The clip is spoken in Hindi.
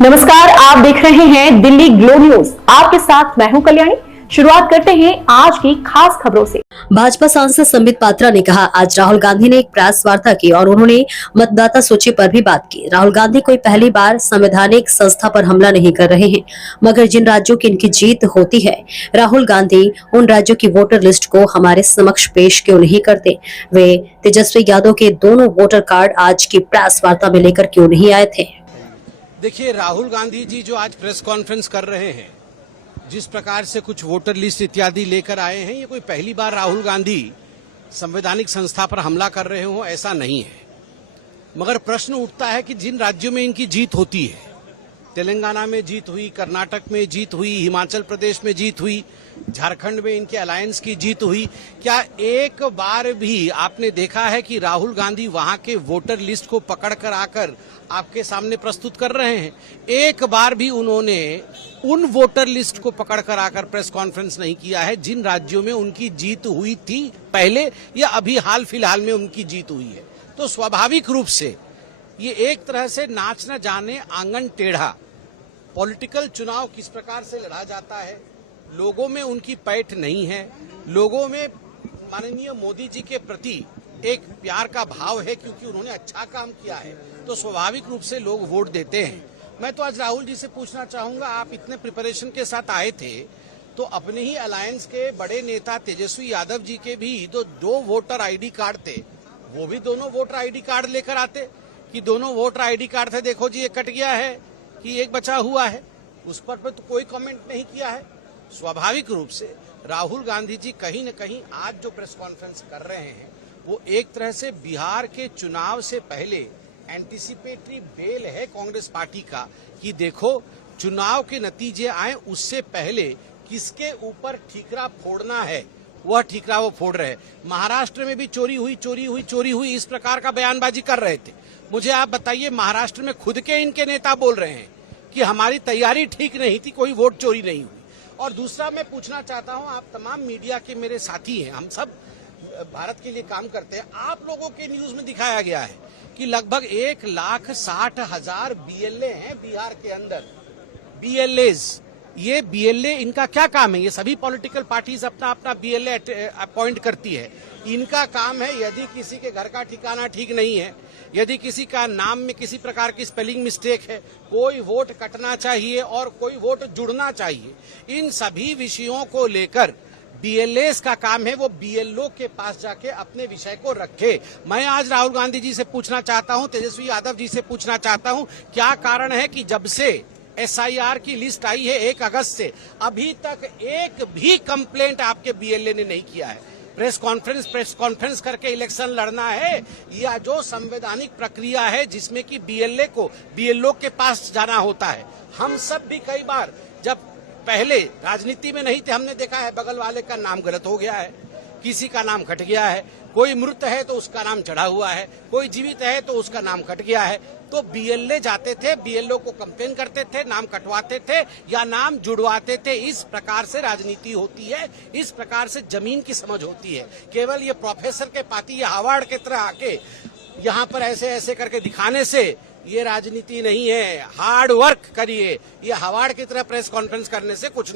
नमस्कार, आप देख रहे हैं दिल्ली ग्लो न्यूज। आपके साथ मैं हूं कल्याणी। शुरुआत करते हैं आज की खास खबरों से। भाजपा सांसद संबित पात्रा ने कहा, आज राहुल गांधी ने एक प्रेस वार्ता की और उन्होंने मतदाता सूची पर भी बात की। राहुल गांधी कोई पहली बार संवैधानिक संस्था पर हमला नहीं कर रहे हैं, मगर जिन राज्यों की इनकी जीत होती है, राहुल गांधी उन राज्यों की वोटर लिस्ट को हमारे समक्ष पेश क्यों नहीं करते? वे तेजस्वी यादव के दोनों वोटर कार्ड आज की प्रेस वार्ता में लेकर क्यों नहीं आए थे? देखिए, राहुल गांधी जी जो आज प्रेस कॉन्फ्रेंस कर रहे हैं, जिस प्रकार से कुछ वोटर लिस्ट इत्यादि लेकर आए हैं, ये कोई पहली बार राहुल गांधी संवैधानिक संस्था पर हमला कर रहे हो, ऐसा नहीं है। मगर प्रश्न उठता है कि जिन राज्यों में इनकी जीत होती है, तेलंगाना में जीत हुई, कर्नाटक में जीत हुई, हिमाचल प्रदेश में जीत हुई, झारखंड में इनके अलायंस की जीत हुई, क्या एक बार भी आपने देखा है कि राहुल गांधी वहां के वोटर लिस्ट को पकड़ कर आकर आपके सामने प्रस्तुत कर रहे हैं? एक बार भी उन्होंने उन वोटर लिस्ट को पकड़ कर आकर प्रेस कॉन्फ्रेंस नहीं किया है जिन राज्यों में उनकी जीत हुई थी पहले या अभी हाल फिलहाल में उनकी जीत हुई है। तो स्वाभाविक रूप से ये एक तरह से नाच न जाने आंगन टेढ़ा पॉलिटिकल चुनाव किस प्रकार से लड़ा जाता है, लोगों में उनकी पैठ नहीं है, लोगों में माननीय मोदी जी के प्रति एक प्यार का भाव है क्योंकि उन्होंने अच्छा काम किया है, तो स्वाभाविक रूप से लोग वोट देते हैं। मैं तो आज राहुल जी से पूछना चाहूंगा, आप इतने प्रिपरेशन के साथ आए थे तो अपने ही अलायंस के बड़े नेता तेजस्वी यादव जी के भी दो वोटर आईडी कार्ड थे, वो भी दोनों वोटर आईडी कार्ड लेकर आते कि दोनों वोटर आईडी कार्ड थे, देखो जी ये कट गया है कि एक बचा हुआ है, उस पर तो कोई कमेंट नहीं किया है। स्वाभाविक रूप से राहुल गांधी जी कहीं न कहीं आज जो प्रेस कॉन्फ्रेंस कर रहे हैं वो एक तरह से बिहार के चुनाव से पहले एंटीसिपेटरी बेल है कांग्रेस पार्टी का कि देखो चुनाव के नतीजे आए उससे पहले किसके ऊपर ठीकरा फोड़ना है वह ठीकरा वो फोड़ रहे हैं। महाराष्ट्र में भी चोरी हुई इस प्रकार का बयानबाजी कर रहे थे। मुझे आप बताइए, महाराष्ट्र में खुद के इनके नेता बोल रहे हैं कि हमारी तैयारी ठीक नहीं थी, कोई वोट चोरी नहीं हुई। और दूसरा मैं पूछना चाहता हूं, आप तमाम मीडिया के मेरे साथी हैं, हम सब भारत के लिए काम करते हैं, आप लोगों के न्यूज में दिखाया गया है कि लगभग 1,60,000 BLA हैं बिहार के अंदर। BLAs, ये BLA इनका क्या काम है? ये सभी पॉलिटिकल पार्टीज अपना अपना BLA अपॉइंट करती है। इनका काम है, यदि किसी के घर का ठिकाना ठीक नहीं है, यदि किसी का नाम में किसी प्रकार की स्पेलिंग मिस्टेक है, कोई वोट कटना चाहिए और कोई वोट जुड़ना चाहिए, इन सभी विषयों को लेकर BLAs का काम है वो BLO के पास जाके अपने विषय को रखे। मैं आज राहुल गांधी जी से पूछना चाहता हूं, तेजस्वी यादव जी से पूछना चाहता हूं, क्या कारण है कि जब से SIR की लिस्ट आई है 1 अगस्त से अभी तक एक भी कंप्लेंट आपके BLA ने नहीं किया है? प्रेस कॉन्फ्रेंस करके इलेक्शन लड़ना है या जो संवैधानिक प्रक्रिया है जिसमें कि BLO के पास जाना होता है? हम सब भी कई बार जब पहले राजनीति में नहीं थे, हमने देखा है बगल वाले का नाम गलत हो गया है, किसी का नाम कट गया है, कोई मृत है तो उसका नाम चढ़ा हुआ है, कोई जीवित है तो उसका नाम कट गया है। तो BLA जाते थे, BLO को कंप्लेन करते थे, नाम कटवाते थे या नाम जुड़वाते थे। इस प्रकार से राजनीति होती है, इस प्रकार से जमीन की समझ होती है। केवल ये प्रोफेसर के पाती या हार्वर्ड के तरह आके यहाँ पर ऐसे ऐसे करके दिखाने से ये राजनीति नहीं है। हार्ड वर्क करिए, ये हार्वर्ड की तरह प्रेस कॉन्फ्रेंस करने से कुछ नहीं।